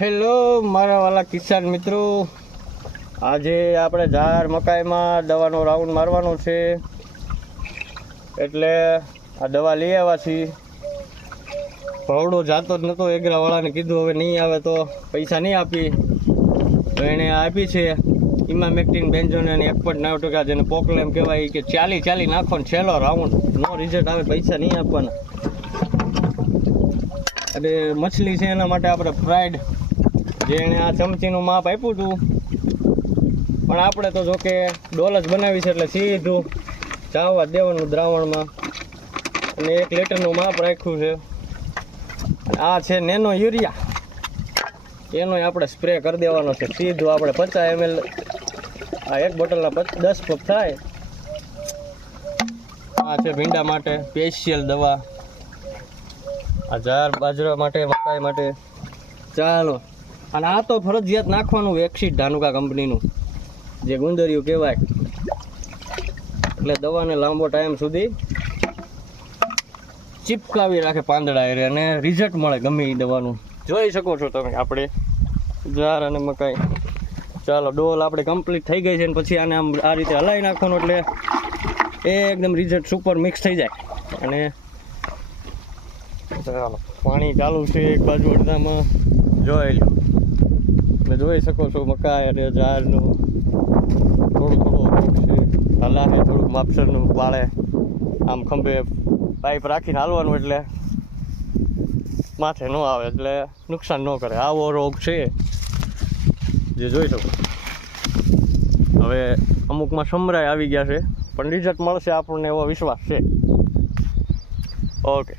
Hello મારા વાલા કિસાન મિત્રો, આજે આપણે ઝાર મકાઈમાં દવાનો રાઉન્ડ મારવાનો છે, એટલે આ દવા લઈ આવ્યા છીએ. ભવડો જાતો જ નહોતો, એગરાવાળાને કીધું હવે નહીં આવે તો પૈસા નહીં આપી, તો એણે આપી છે ઇમામેક્ટિન બેન્ઝોન અને 1.9%, જેને પોકલેમ કહેવાય, કે 40 નાખો ને છેલ્લો રાઉન્ડ, નો રિઝલ્ટ આવે પૈસા નહીં આપવાના. અને મછલી છે એના માટે આપણે ફ્રાઈડ, જે એણે આ ચમચીનું માપ આપ્યું હતું, પણ આપણે તો જોકે ડોલ જ બનાવી છે એટલે સીધું ચાવવા દેવાનું દ્રાવણમાં, અને 1 લીટરનું માપ રાખ્યું છે. આ છે નેનો યુરિયા, એનો આપણે સ્પ્રે કરી દેવાનો છે સીધું. આપણે 50 ml, આ એક બોટલના 10 પગ થાય. આ છે ભીંડા માટે સ્પેશિયલ દવા, આ ઝાર બાજરા માટે, મકાઈ માટે. ચાલો, અને આ તો ફરજિયાત નાખવાનું વેક્સિટ ધાનુકા કંપનીનું, જે ગુંદરિયું કહેવાય, એટલે દવાને લાંબો ટાઈમ સુધી ચીપકાવી રાખે પાંદડા એ, અને રિઝલ્ટ મળે ગમે એ દવાનું. જોઈ શકો છો તમે આપણે ઝાર અને મકાઈ. ચાલો, ડોલ આપણે કમ્પ્લીટ થઈ ગઈ છે, ને પછી આને આમ આ રીતે હલાવી નાખવાનું, એટલે એકદમ રિઝલ્ટ સુપર મિક્સ થઈ જાય. અને ચાલો, પાણી ચાલુ છે એક બાજુ અડધામાં, જોઈ લો. તમે જોઈ શકો છો મકાઈ અને ઝારનું થોડું રોગ છે, હલાવે થોડુંક માપસરનું પાળે, આમ ખંભે પાઇપ રાખીને હાલવાનું, એટલે માથે ન આવે, એટલે નુકસાન ન કરે. આવો રોગ છે જે જોઈ શકો. હવે અમુકમાં સમરાય આવી ગયા છે, પણ રિઝલ્ટ મળશે આપણને એવો વિશ્વાસ છે. ઓકે.